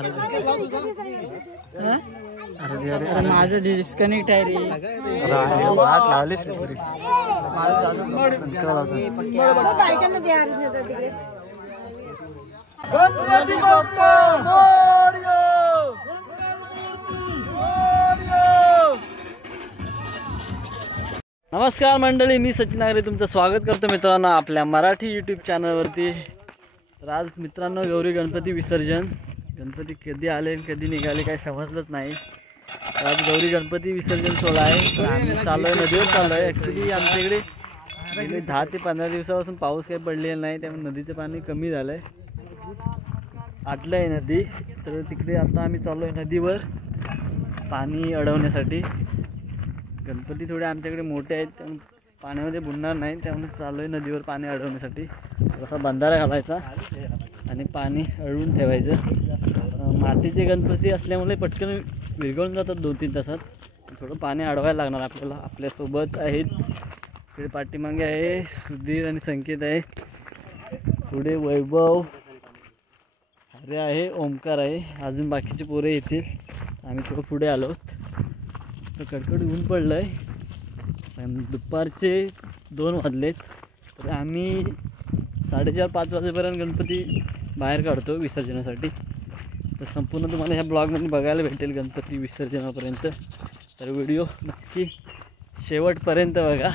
अरे माझं डिस्कनेक्ट आहे रे. नमस्कार मंडळी, मी सचिन नागरे तुमचं स्वागत करतो मित्रांनो आपल्या मराठी यूट्यूब चॅनलवरती. तर आज मित्रांनो गौरी गणपती विसर्जन. गणपती कधी आले कधी निघाले काही समजलंच नाही. आज गौरी गणपती विसर्जन सोहळा आहे. तर आम्ही चाललो आहे, नदीवर चाललो आहे. ॲक्च्युली आमच्याकडे गेले 10 ते 15 दिवसापासून पाऊस काही पडलेला नाही, त्यामुळे नदीचं पाणी कमी झालं आहे, आटलं आहे नदी. तर तिकडे आता आम्ही चाललो आहे नदीवर पाणी अडवण्यासाठी. गणपती थोडे आमच्याकडे मोठे आहेत, त्यामुळे पाण्यामध्ये बुडणार नाही, त्यामुळे चालू आहे नदीवर पाणी अडवण्यासाठी. असा बंधारा घालायचा आणि पाणी अडवून ठेवायचं. मातीचे गणपती असल्यामुळे पटकन विरघळून जातात 2-3 तासात. थोडं पाणी अडवायला लागणार आपल्याला. आपल्यासोबत आहेत इकडे पाठीमागे आहे सुधीर आणि संकेत आहे, पुढे वैभव, अरे आहे, ओमकार आहे, अजून बाकीचे पोरे येतील. आम्ही थोडं पुढे आलो. कडकड ऊन पडलं आहे, दुपारचे 2 वाजलेत. तर आम्ही 4:30-5 वाजेपर्यंत गणपती बाहेर काढतो विसर्जनासाठी. तर संपूर्ण तुम्हाला ह्या ब्लॉगमध्ये बघायला भेटेल गणपती विसर्जनापर्यंत. तर व्हिडिओ नक्की शेवटपर्यंत बघा.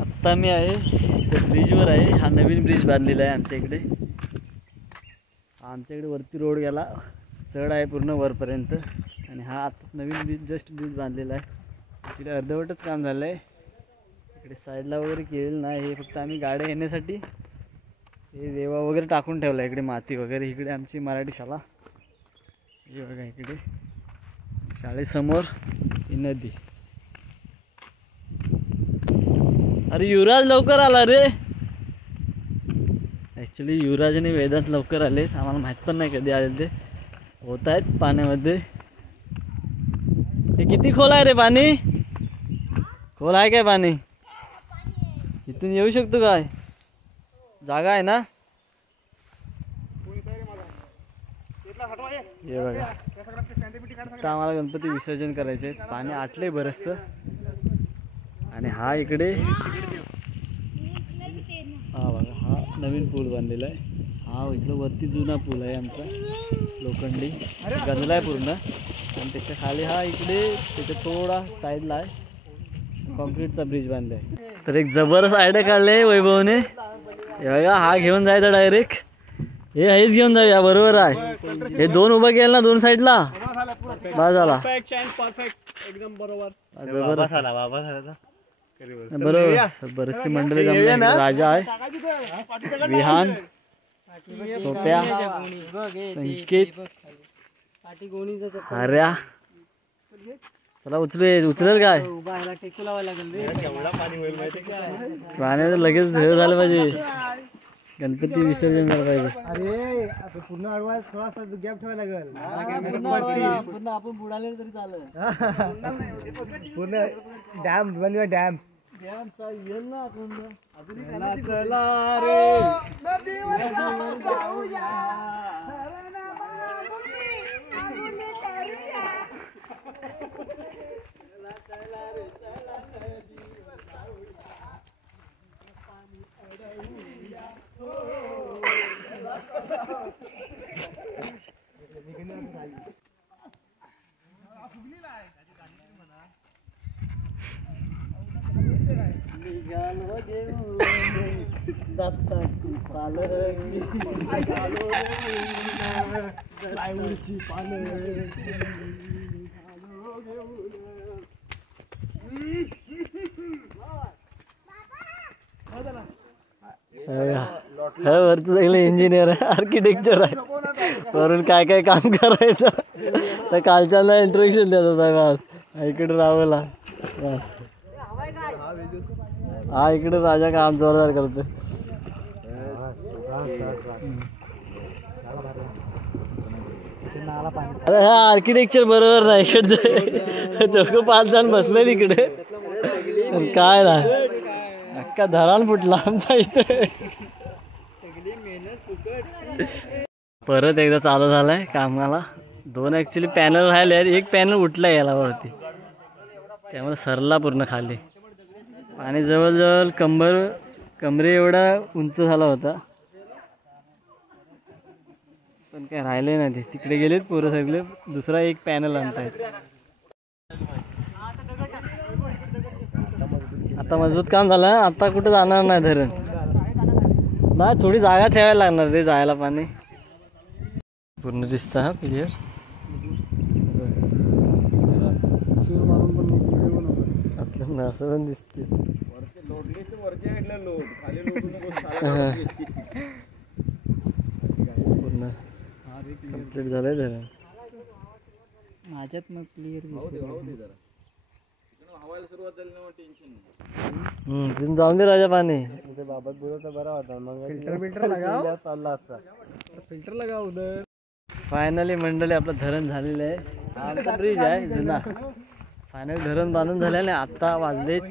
आत्ता मी आहे त्या ब्रिजवर आहे. हा नवीन ब्रिज बांधलेला आहे आमच्या इकडे. आमच्या इकडे वरती रोड गेला, चढ आहे पूर्ण वरपर्यंत. आणि हा आता नवीन ब्रिज ब्रिज बांधलेला आहे. तिकडे अर्धवटच काम झालं आहे. इकडे साईडला वगैरे केलेलं नाही, हे फक्त आम्ही गाड्या येण्यासाठी हे देवा वगैरे टाकून ठेवला इकडे, माती वगैरे. इकडे आमची मराठी शाळा हे बघा, इकडे शाळेसमोर ही नदी. अरे युवराज लवकर आला रे. ॲक्च्युली युवराज आणि वेदांत लवकर आले, आम्हाला माहीत पण नाही कधी आले. ते होत आहेत पाण्यामध्ये. हे किती खोल आहे रे पाणी? खोल आहे काय पाणी? इथून येऊ शकतो काय? जागा आहे ना? हे बघा, आता आम्हाला गणपती विसर्जन करायचे. पाणी आटले बरंचसं. आणि हा इकडे हा बघा, हा नवीन पूल बांधलेला आहे. हा इकडं वरती जुना पूल आहे आमचा, लोखंडी, गंजला आहे पूर्ण. आणि त्याच्या खाली हा इकडे त्याच्या थोडा साईडला आहे कॉन्क्रीटचा ब्रिज बांधला आहे. तर एक जबरदस्त आयडिया काढले आहे वैभवने. हे बघा, हा घेऊन जायचा डायरेक्ट. हे हेच घेऊन जाऊया, बरोबर आहे. हे 2 उभं केलं ना 2 साईडला, बस झाला. एकदम बरोबर, जबरदस्त बरोबर. बरेचसे मंडळी जमले. राजा आहे, विहान, सोप्या, संकेत, हऱ्या. चला उचलेल काय? पाण्याचं लगेच हे झालं पाहिजे, गणपती विसर्जन झालं पाहिजे. अरे पूर्ण अडवायला थोडासा गॅप ठेवायला लागेल. पूर्ण आपण बुडाले तरी चालेल. पूर्ण डॅम बनवा, डॅम येईल ना आपण. चला रे निघालो घेऊन दत्ताची पालखी, निघालो प्लायवूडची पालखी, निघालो घेऊन. वरती सगळे इंजिनियर आहे, आर्किटेक्चर आहे, वरून काय काय काम करायचं. तर कालच्याला इंट्रोडक्शन देत होता बस. इकडे रावला बस. हा इकडे राजा काम जोरदार करतो. अरे हा आर्किटेक्चर बरोबर नाही. इकडे चौक 5 जण बसले इकडे, काय ना अख्खा धरान फुटला आमचा इथे. परत एकदा चालू झालाय कामाला. 2 ॲक्च्युली पॅनल राहिले आहेत. एक पॅनल उठला याला वरती, त्यामुळे सरला पूर्ण खाली. पाणी जवळजवळ कमरे एवढा उंच झाला होता, पण काय राहिले नाही. ते तिकडे गेलेत पोरं सगळे. दुसरा एक पॅनल आणतायत. आता मजबूत काम झालं. आता कुठं जाणार नाही धरण. नाही, थोडी जागा ठेवायला लागणार रे जायला. पाणी पूर्ण दिसतं. हा क्लिअर असं पण दिसते. पूर्ण कंप्लीट झालंय धरण. माझ्यात मग क्लिअर जाऊन दे राजा. पाणी बाबत बोलत बरा होता. मग फिल्टर लगाव चालला असता. फिल्टर लगाव उधर. फायनली मंडळी आपलं धरण झालेलं आहे. आमचा ब्रिज आहे जुना. फायनली धरण बांधून झाल्याने आता वाजलेत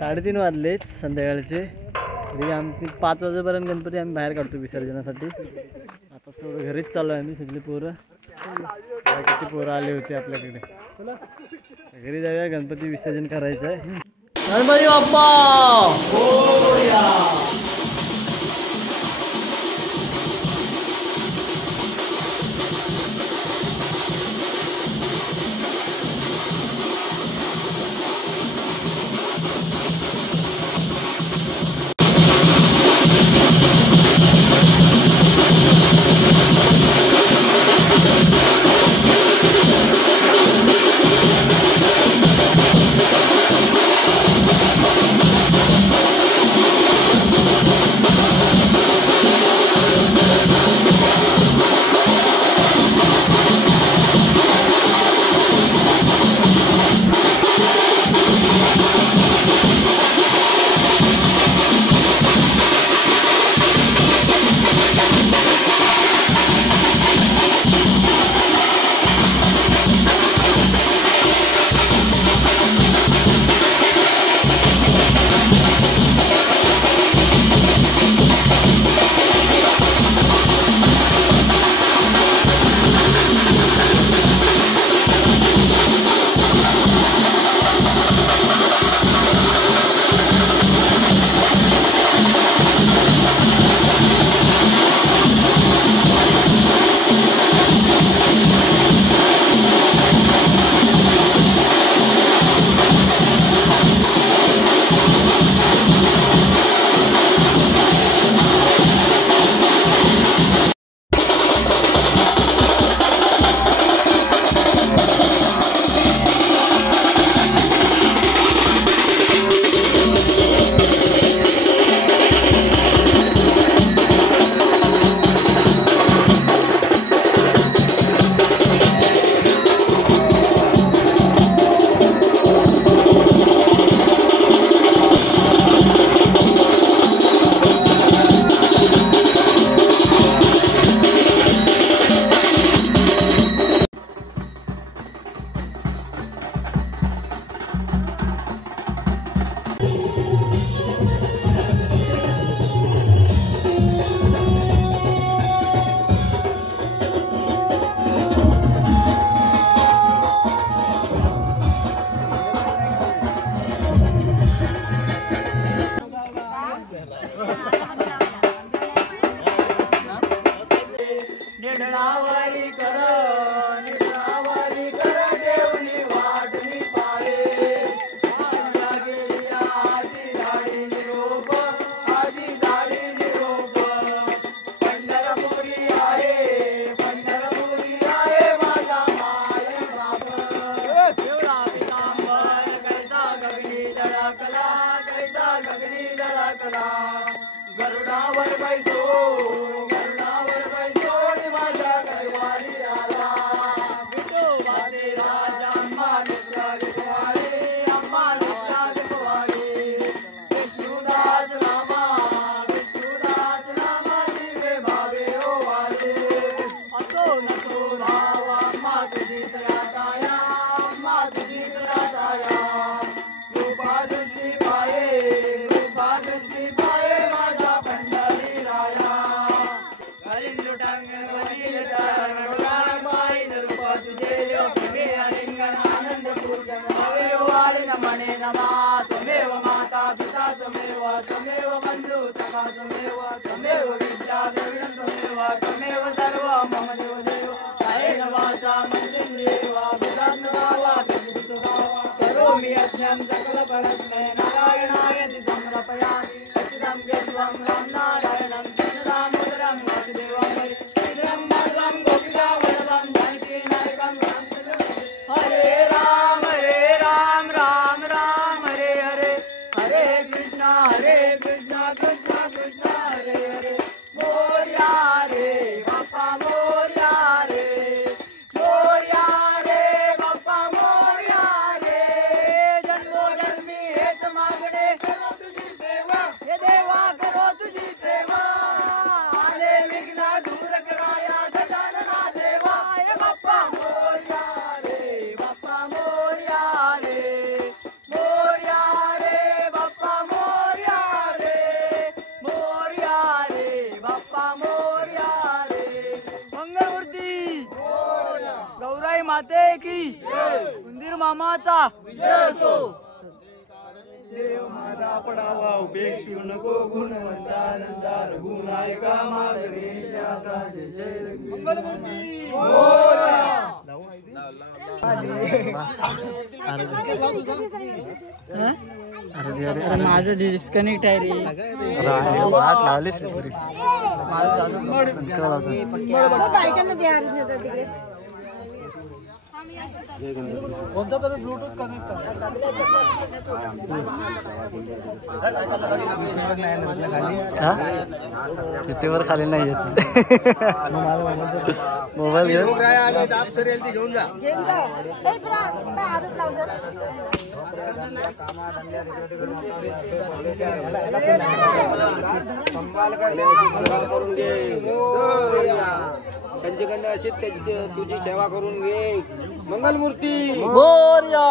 3:30 वाजलेत संध्याकाळचे. तरी आमची 5 वाजेपर्यंत गणपती आम्ही बाहेर काढतो विसर्जनासाठी. आता थोडं घरीच चालू आहे आम्ही सगळी पोरं. किती पोरं आले होते आपल्याकडे. घरी जाऊया, गणपती विसर्जन करायचं आहे. गणपती बाप्पा मोरया. गरुडावर बैसो माझ्या माते की उंदीर मामाचा विजय असो. देव माझा पडावा उपेक्षू नको गुणवंता नंदा रघुनायका मा गणेशाचा जय जय मंगलमूर्ती मोरया. अरे माझं डिस्कनेक्ट आहे रे. हात लावलेस रे पुरी. कोणता तरी ब्लूटूथ कनेक्ट सिटीवर खाली नाही येत. मोबाईल घेऊन जा. करून घे त्यांच्याकडनं अशीच तुझी सेवा करून घे. मंगलमूर्ती मोरया.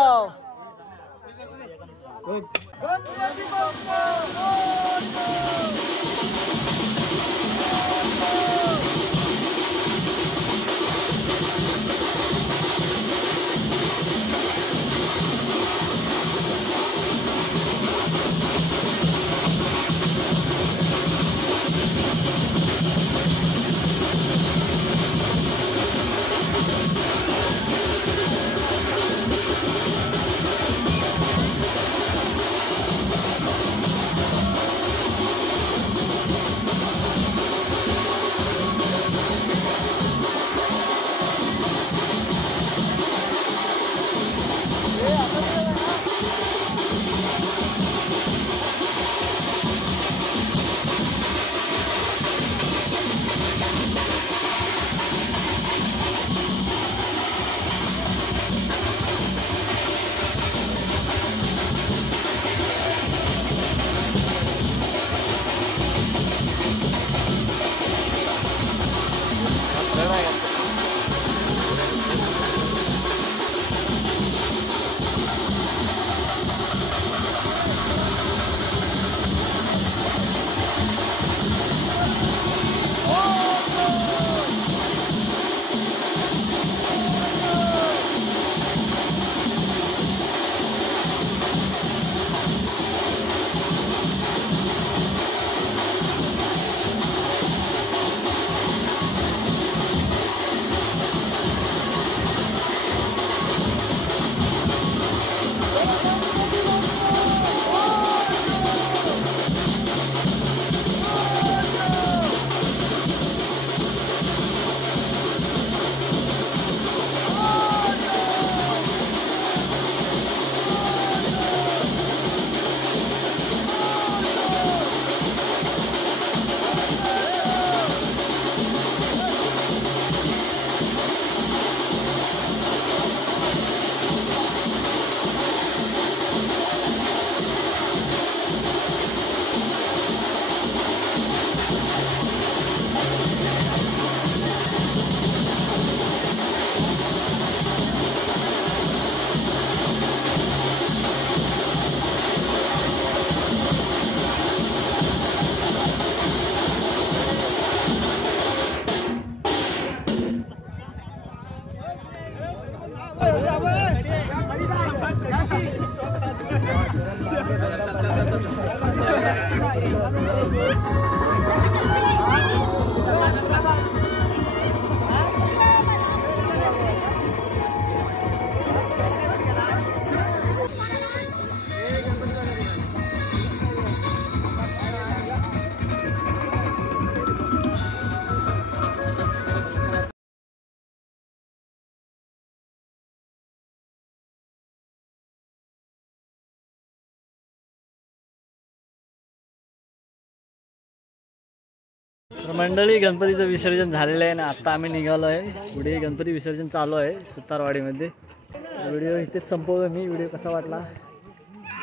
तर मंडळी गणपतीचं विसर्जन झालेलं आहे ना, आता आम्ही निघालो आहे. पुढे गणपती विसर्जन चालू आहे सुतारवाडीमध्ये. व्हिडिओ इथेच संपवतो मी. व्हिडिओ कसा वाटला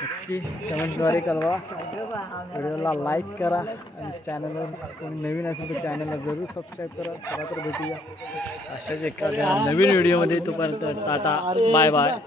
नक्की कमेंटद्वारे कळवा. व्हिडिओला लाईक करा आणि चॅनलवर कोणी नवीन असेल तर चॅनलला जरूर सबस्क्राईब करा. चला तर भेटूया अशाच एखाद्या नवीन व्हिडिओमध्ये. तोपर्यंत टाटा बाय बाय.